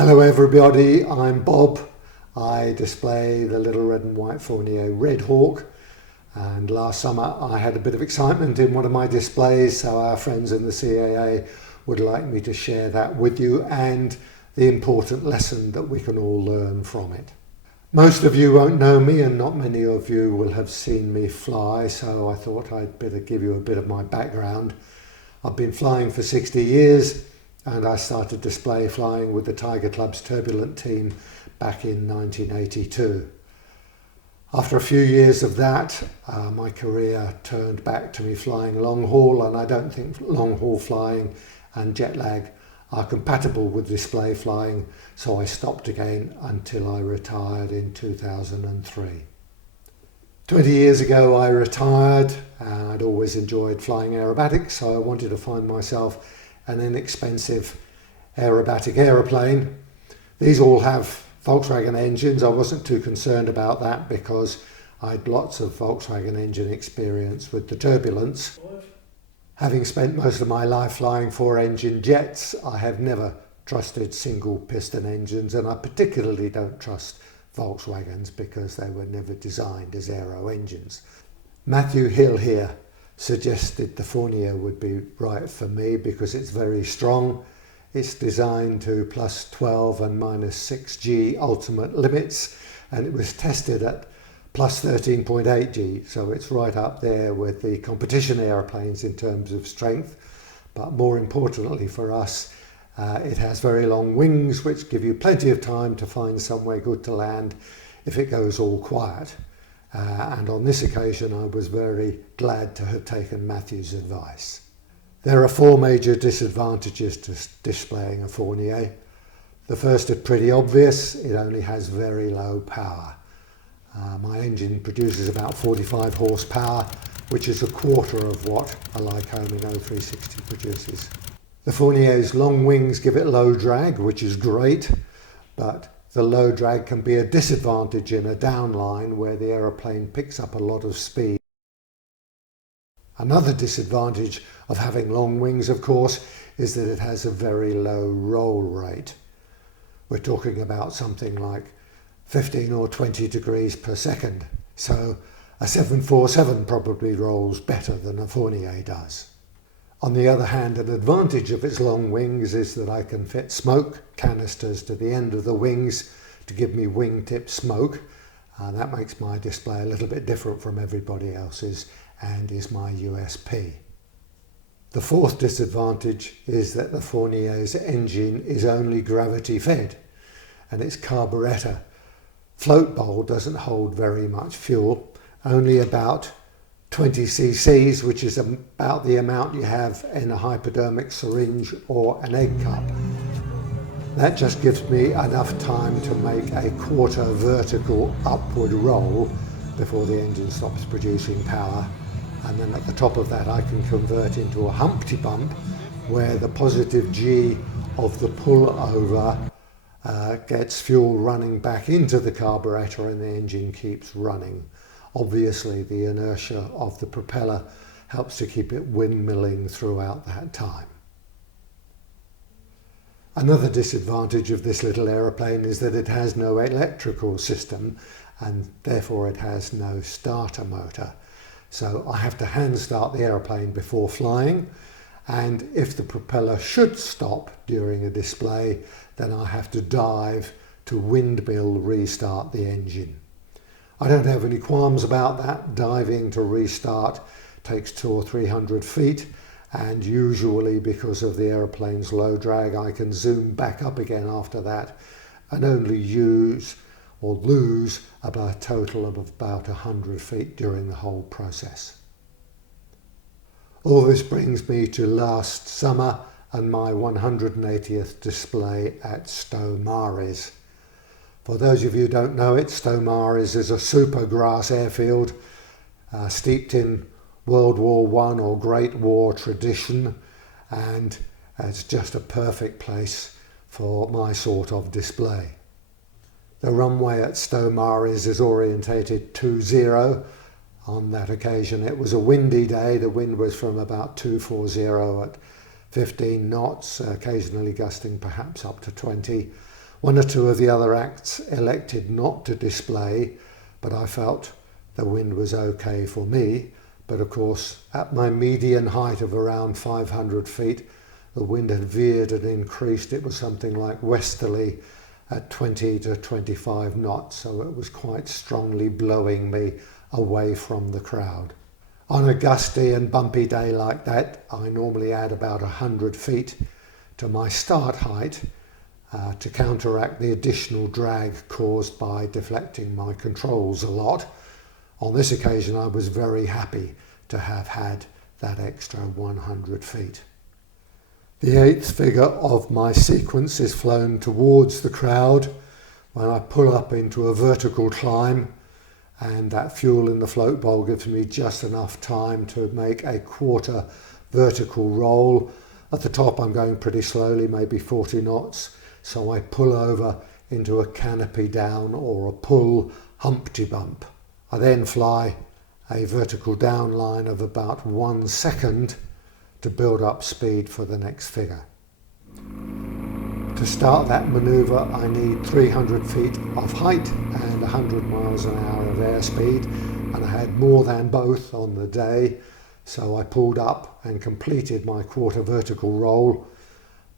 Hello everybody, I'm Bob. I display the little red and white Fournier Red Hawk, and last summer I had a bit of excitement in one of my displays, so our friends in the CAA would like me to share that with you and the important lesson that we can all learn from it. Most of you won't know me and not many of you will have seen me fly, so I thought I'd better give you a bit of my background. I've been flying for 60 years. And I started display flying with the Tiger Club's turbulent team back in 1982. After a few years of that, my career turned back to me flying long haul, and I don't think long haul flying and jet lag are compatible with display flying, so I stopped again until I retired in 2003. 20 years ago I retired, and I'd always enjoyed flying aerobatics, so I wanted to find myself an inexpensive aerobatic aeroplane. These all have Volkswagen engines. I wasn't too concerned about that because I had lots of Volkswagen engine experience with the turbulence. Having spent most of my life flying four-engine jets, I have never trusted single piston engines, and I particularly don't trust Volkswagens because they were never designed as aero engines. Matthew Hill here suggested the Fournier would be right for me because it's very strong. It's designed to plus 12 and minus 6 G ultimate limits, and it was tested at plus 13.8 G, so it's right up there with the competition airplanes in terms of strength. But more importantly for us, it has very long wings which give you plenty of time to find somewhere good to land if it goes all quiet. And on this occasion I was very glad to have taken Matthew's advice. There are four major disadvantages to displaying a Fournier. The first is pretty obvious: it only has very low power. My engine produces about 45 horsepower, which is a quarter of what a Lycoming 0360 produces. The Fournier's long wings give it low drag, which is great, but the low drag can be a disadvantage in a downline where the aeroplane picks up a lot of speed. Another disadvantage of having long wings, of course, is that it has a very low roll rate. We're talking about something like 15 or 20 degrees per second, so a 747 probably rolls better than a Fournier does. On the other hand, an advantage of its long wings is that I can fit smoke canisters to the end of the wings to give me wingtip smoke. That makes my display a little bit different from everybody else's and is my USP. The fourth disadvantage is that the Fournier's engine is only gravity fed, and its carburettor float bowl doesn't hold very much fuel, only about 20 cc's, which is about the amount you have in a hypodermic syringe or an egg cup. That just gives me enough time to make a quarter vertical upward roll before the engine stops producing power, and then at the top of that I can convert into a Humpty Bump where the positive G of the pullover gets fuel running back into the carburettor and the engine keeps running. Obviously, the inertia of the propeller helps to keep it windmilling throughout that time. Another disadvantage of this little aeroplane is that it has no electrical system and therefore it has no starter motor. So I have to hand start the aeroplane before flying, and if the propeller should stop during a display, then I have to dive to windmill restart the engine. I don't have any qualms about that. Diving to restart takes 200 or 300 feet, and usually because of the aeroplane's low drag I can zoom back up again after that and only use or lose about a total of about 100 feet during the whole process. All this brings me to last summer and my 180th display at Stowe Mares. For those of you who don't know it, Stowe Mares is a super grass airfield steeped in World War I or Great War tradition, and it's just a perfect place for my sort of display. The runway at Stowe Mares is orientated 2-0. On that occasion it was a windy day. The wind was from about 240 at 15 knots, occasionally gusting perhaps up to 20. One or two of the other acts elected not to display, but I felt the wind was okay for me. But of course, at my median height of around 500 feet, the wind had veered and increased. It was something like westerly at 20 to 25 knots, so it was quite strongly blowing me away from the crowd. On a gusty and bumpy day like that, I normally add about 100 feet to my start height to counteract the additional drag caused by deflecting my controls a lot. On this occasion, I was very happy to have had that extra 100 feet. The eighth figure of my sequence is flown towards the crowd when I pull up into a vertical climb, and that fuel in the float bowl gives me just enough time to make a quarter vertical roll. At the top I'm going pretty slowly, maybe 40 knots, so I pull over into a canopy down or a pull Humpty Bump. I then fly a vertical down line of about 1 second to build up speed for the next figure. To start that manoeuvre, I need 300 feet of height and 100 miles an hour of airspeed, and I had more than both on the day, so I pulled up and completed my quarter vertical roll.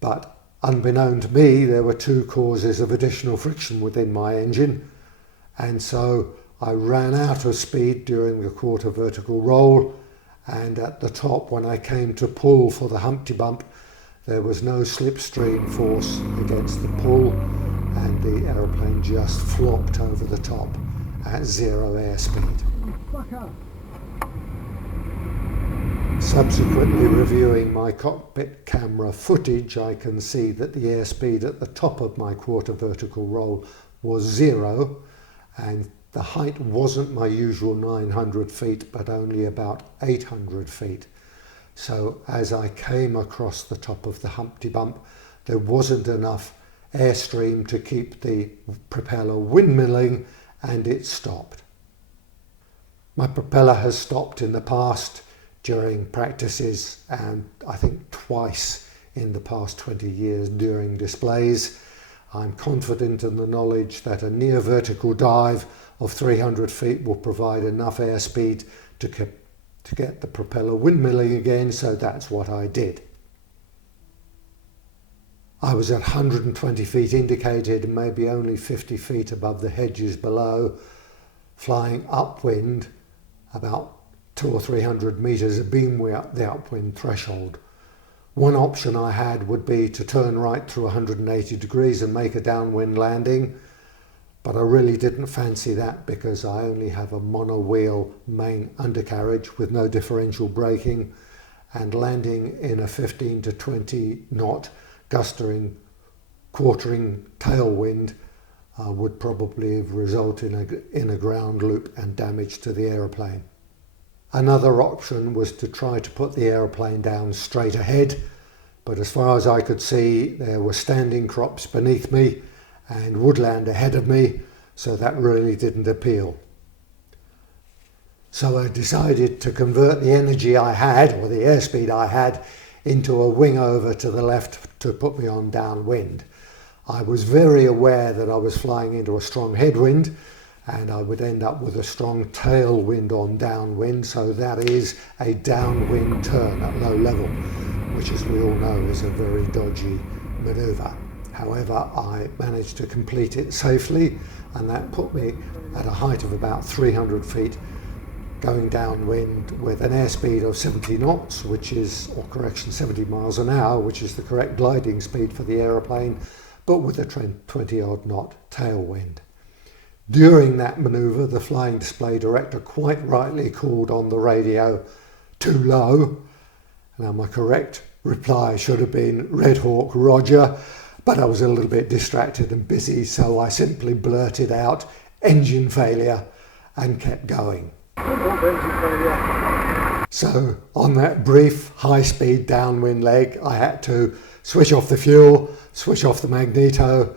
But unbeknown to me, there were two causes of additional friction within my engine, and so I ran out of speed during the quarter vertical roll, and at the top, when I came to pull for the Humpty Bump, there was no slipstream force against the pull, and the aeroplane just flopped over the top at 0 airspeed. Subsequently reviewing my cockpit camera footage, I can see that the airspeed at the top of my quarter vertical roll was 0, and the height wasn't my usual 900 feet, but only about 800 feet. So as I came across the top of the Humpty Bump, there wasn't enough airstream to keep the propeller windmilling, and it stopped. My propeller has stopped in the past during practices, and I think twice in the past 20 years during displays. I'm confident in the knowledge that a near vertical dive of 300 feet will provide enough airspeed to get the propeller windmilling again, so that's what I did. I was at 120 feet indicated and maybe only 50 feet above the hedges below, flying upwind about 200 or 300 metres being the upwind threshold. One option I had would be to turn right through 180 degrees and make a downwind landing, but I really didn't fancy that because I only have a monowheel main undercarriage with no differential braking, and landing in a 15 to 20 knot gusting quartering tailwind would probably result in a ground loop and damage to the aeroplane. Another option was to try to put the aeroplane down straight ahead, but as far as I could see, there were standing crops beneath me and woodland ahead of me, so that really didn't appeal. So I decided to convert the energy I had, or the airspeed I had, into a wing over to the left to put me on downwind. I was very aware that I was flying into a strong headwind, and I would end up with a strong tailwind on downwind, so that is a downwind turn at low level, which, as we all know, is a very dodgy manoeuvre. However, I managed to complete it safely, and that put me at a height of about 300 feet going downwind with an airspeed of 70 knots, 70 miles an hour, which is the correct gliding speed for the aeroplane, but with a 20 odd knot tailwind. During that manoeuvre, the flying display director quite rightly called on the radio, "Too low." Now my correct reply should have been, "Red Hawk, Roger," but I was a little bit distracted and busy, so I simply blurted out, "Engine failure," and kept going. So on that brief high-speed downwind leg, I had to switch off the fuel, switch off the magneto,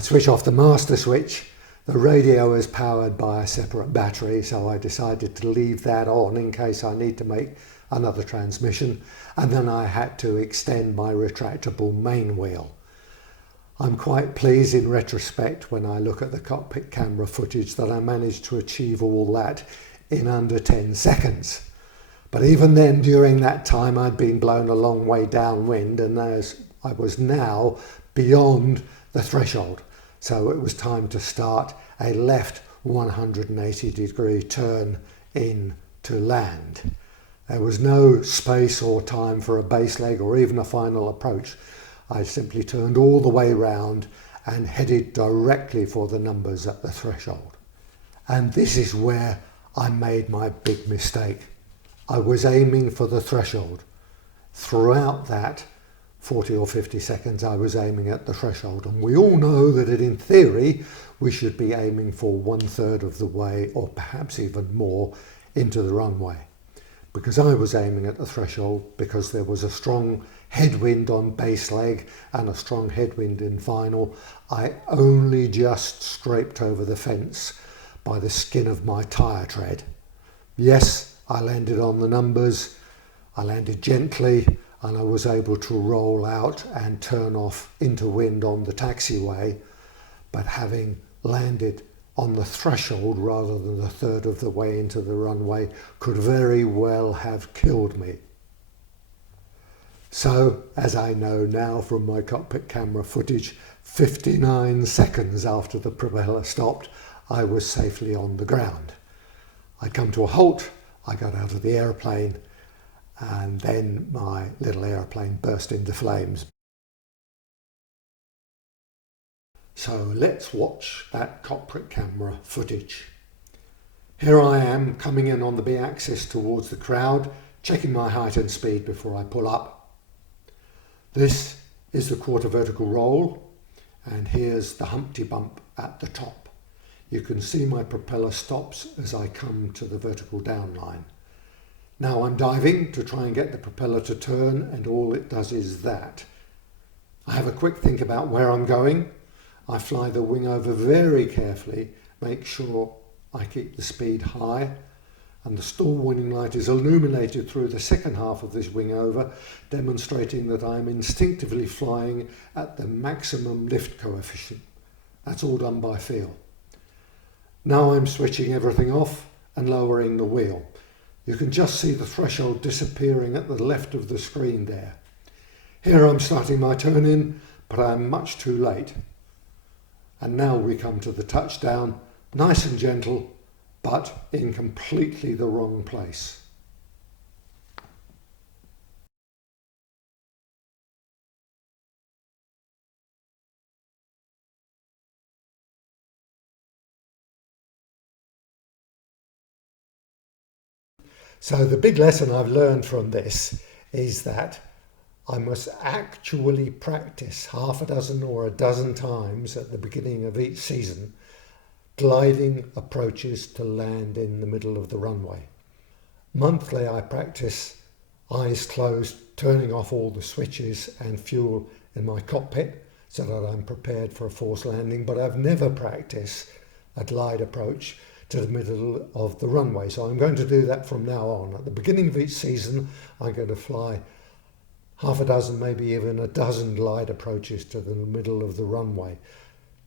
switch off the master switch. The radio is powered by a separate battery, so I decided to leave that on in case I need to make another transmission, and then I had to extend my retractable main wheel. I'm quite pleased in retrospect when I look at the cockpit camera footage that I managed to achieve all that in under 10 seconds. But even then, during that time, I'd been blown a long way downwind, and as I was now beyond the threshold. So it was time to start a left 180-degree turn in to land. There was no space or time for a base leg or even a final approach. I simply turned all the way round and headed directly for the numbers at the threshold. And this is where I made my big mistake. I was aiming for the threshold. Throughout that 40 or 50 seconds I was aiming at the threshold, and we all know that in theory we should be aiming for 1/3 of the way, or perhaps even more, into the runway. Because I was aiming at the threshold because there was a strong headwind on base leg and a strong headwind in final, I only just scraped over the fence by the skin of my tyre tread. Yes, I landed on the numbers, I landed gently, and I was able to roll out and turn off into wind on the taxiway, but having landed on the threshold rather than a third of the way into the runway could very well have killed me. So, as I know now from my cockpit camera footage, 59 seconds after the propeller stopped, I was safely on the ground. I'd come to a halt, I got out of the aeroplane, and then my little aeroplane burst into flames. So let's watch that cockpit camera footage. Here I am coming in on the B-axis towards the crowd, checking my height and speed before I pull up. This is the quarter vertical roll, and here's the Humpty Bump at the top. You can see my propeller stops as I come to the vertical down line. Now I'm diving to try and get the propeller to turn, and all it does is that. I have a quick think about where I'm going. I fly the wing over very carefully, make sure I keep the speed high, and the stall warning light is illuminated through the second half of this wing over, demonstrating that I'm instinctively flying at the maximum lift coefficient. That's all done by feel. Now I'm switching everything off and lowering the wheel. You can just see the threshold disappearing at the left of the screen there. Here I'm starting my turn in, but I'm much too late. And now we come to the touchdown, nice and gentle, but in completely the wrong place. So the big lesson I've learned from this is that I must actually practice half a dozen or a dozen times at the beginning of each season gliding approaches to land in the middle of the runway. Monthly I practice eyes closed, turning off all the switches and fuel in my cockpit so that I'm prepared for a forced landing, but I've never practiced a glide approach to the middle of the runway. So I'm going to do that from now on. At the beginning of each season, I'm going to fly half a dozen, maybe even a dozen glide approaches to the middle of the runway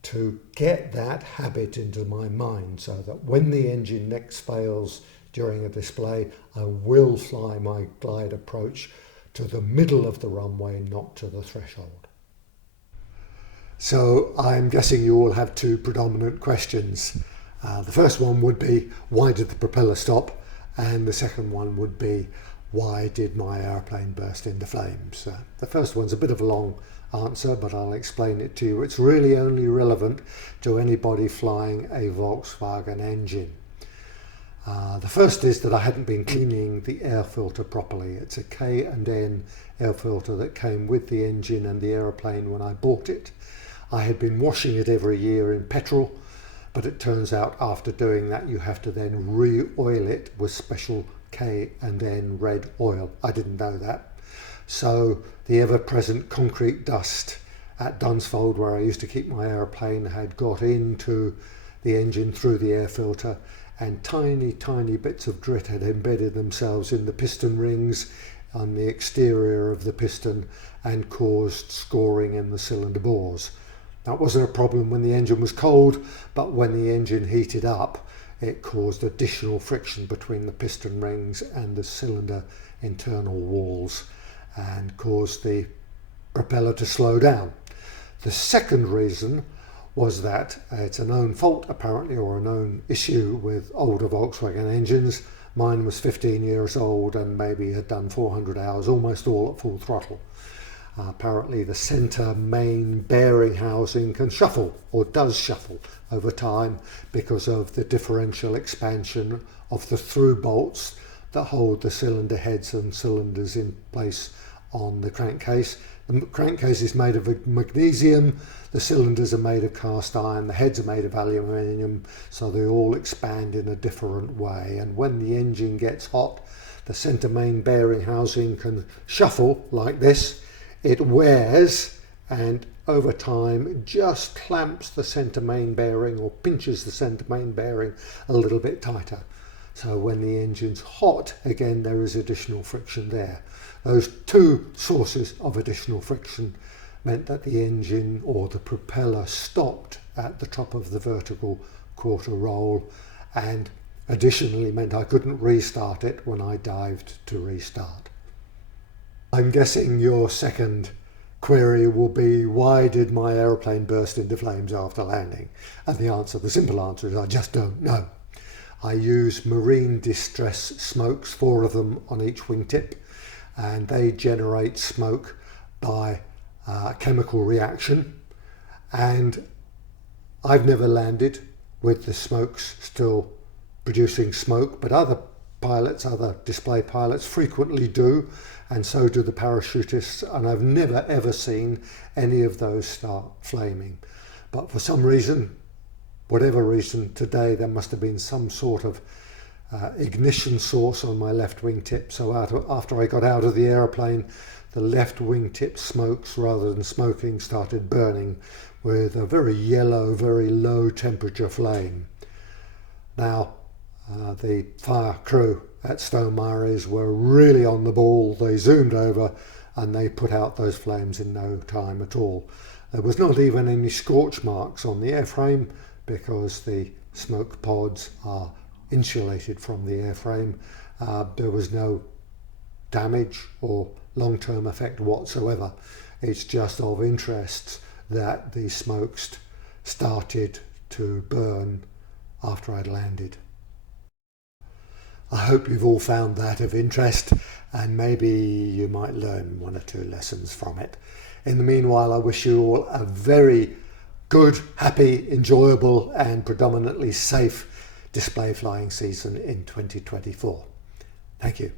to get that habit into my mind so that when the engine next fails during a display, I will fly my glide approach to the middle of the runway, not to the threshold. So I'm guessing you all have two predominant questions. The first one would be, why did the propeller stop? And the second one would be, why did my airplane burst into flames? The first one's a bit of a long answer, but I'll explain it to you. It's really only relevant to anybody flying a Volkswagen engine. The first is that I hadn't been cleaning the air filter properly. It's a K&N air filter that came with the engine and the aeroplane when I bought it. I had been washing it every year in petrol, but it turns out after doing that you have to then re-oil it with special K&N red oil. I didn't know that. So the ever-present concrete dust at Dunsfold, where I used to keep my aeroplane, had got into the engine through the air filter, and tiny bits of grit had embedded themselves in the piston rings on the exterior of the piston and caused scoring in the cylinder bores. That wasn't a problem when the engine was cold, but when the engine heated up, it caused additional friction between the piston rings and the cylinder internal walls and caused the propeller to slow down. The second reason was that it's a known fault apparently, or a known issue with older Volkswagen engines. Mine was 15 years old and maybe had done 400 hours, almost all at full throttle. Apparently the centre main bearing housing can shuffle, or does shuffle, over time because of the differential expansion of the through bolts that hold the cylinder heads and cylinders in place on the crankcase. The crankcase is made of magnesium, the cylinders are made of cast iron, the heads are made of aluminium, so they all expand in a different way. And when the engine gets hot, the centre main bearing housing can shuffle like this. It wears, and over time just clamps the centre main bearing, or pinches the centre main bearing a little bit tighter. So when the engine's hot, again, there is additional friction there. Those two sources of additional friction meant that the engine, or the propeller, stopped at the top of the vertical quarter roll, and additionally meant I couldn't restart it when I dived to restart. I'm guessing your second query will be, why did my aeroplane burst into flames after landing? And the simple answer is I just don't know. I use marine distress smokes, 4 of them on each wingtip, and they generate smoke by chemical reaction. And I've never landed with the smokes still producing smoke, but other display pilots frequently do, and so do the parachutists, and I've never ever seen any of those start flaming. But for some reason, whatever reason, today there must have been some sort of ignition source on my left wingtip. So after I got out of the aeroplane, the left wingtip smokes, rather than smoking, started burning with a very yellow, very low temperature flame. Now, the fire crew at Stonemeyers were really on the ball. They zoomed over and they put out those flames in no time at all. There was not even any scorch marks on the airframe because the smoke pods are insulated from the airframe. There was no damage or long-term effect whatsoever. It's just of interest that the smokes started to burn after I'd landed. I hope you've all found that of interest, and maybe you might learn 1 or 2 lessons from it. In the meanwhile, I wish you all a very good, happy, enjoyable and predominantly safe display flying season in 2024. Thank you.